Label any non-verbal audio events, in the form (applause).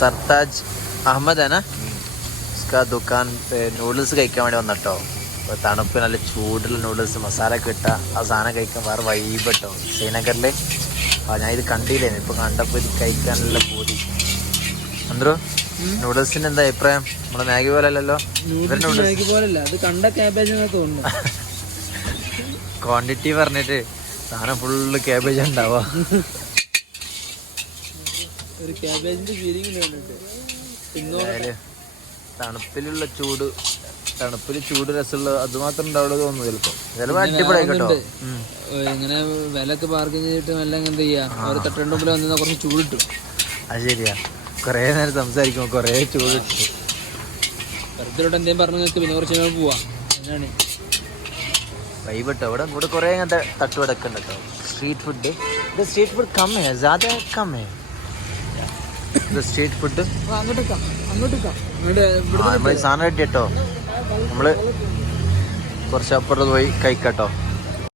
സർത്താജ് അഹമ്മദ് ആണ് ഇസ്കാ ദുക്കാൻ നൂഡിൽസ് കഴിക്കാൻ വേണ്ടി വന്നിട്ടോ. അപ്പോൾ തണുപ്പ് നല്ല ചൂടുള്ള നൂഡിൽസ് മസാല ഒക്കെ ഇട്ട ആ സാധനം കഴിക്കാൻ വേറെ വൈബ് കേട്ടോ ശ്രീനഗറിൽ ആ ഞാൻ ഇത് കണ്ടില്ലേ? ഇപ്പൊ കണ്ടപ്പോൾ ഇത് കഴിക്കാനുള്ള പൂതി. എന്തോ നൂഡിൽസിന്റെ എന്താ അഭിപ്രായം? നമ്മുടെ മാഗി പോലെ അല്ലല്ലോ? ഇവരുടെ നൂഡിൽസ് നൂഡിൽസ് മാഗി പോലല്ല അത് കണ്ട ക്യാബേജ് എന്നാ തോന്നുന്നു. (laughs) ക്വാണ്ടിറ്റി പറഞ്ഞിട്ട് സാധനം ഫുള്ള് ക്യാബേജ് ഉണ്ടാവുക. (laughs) ഒരു ക്യാബേജിന്റെ ഫീലിംഗ് തണുപ്പിലുള്ള ചൂട് തണുപ്പിൽ ചൂട് രസമുള്ള അത് മാത്രം ഉണ്ടാവുള്ളൂ തോന്നുന്നു ചിലപ്പോ. ചിലപ്പോ അടിപൊളിയായിട്ടോ ഇങ്ങനെ വിലക്ക് പാർക്കിംഗ് ചെയ്തിട്ട് നല്ല എന്താ ചെയ്യാ? അവർ തട്ടേണ്ട മുമ്പിൽ വന്നാൽ കുറച്ച് ചൂടിട്ടു. അത് ശരിയാ. കൊറേ നേരം സംസാരിക്കുമ്പോ കൊറേ ചൂട് ഇട്ടു വെറുതെ എന്തേലും പറഞ്ഞു നിങ്ങൾക്ക് പിന്നെ കുറച്ച് നേരം പോവാ. അങ്ങനെയാണ് വൈബ് കേട്ടോ. ഇവിടെ ഇവിടെ കൊറേ അങ്ങനത്തെ തട്ടുവടക്ക് ഉണ്ട് കേട്ടോ. സ്ട്രീറ്റ് ഫുഡ് സ്ട്രീറ്റ് ഫുഡ് കമ്മേ ജാത കമ്മേ ഇത് സ്ട്രീറ്റ് ഫുഡ് നമ്മൾ സാധനം കിട്ടിയട്ടോ നമ്മൾ കുറച്ച് അപ്പുറത്ത് പോയി കഴിക്കട്ടോ.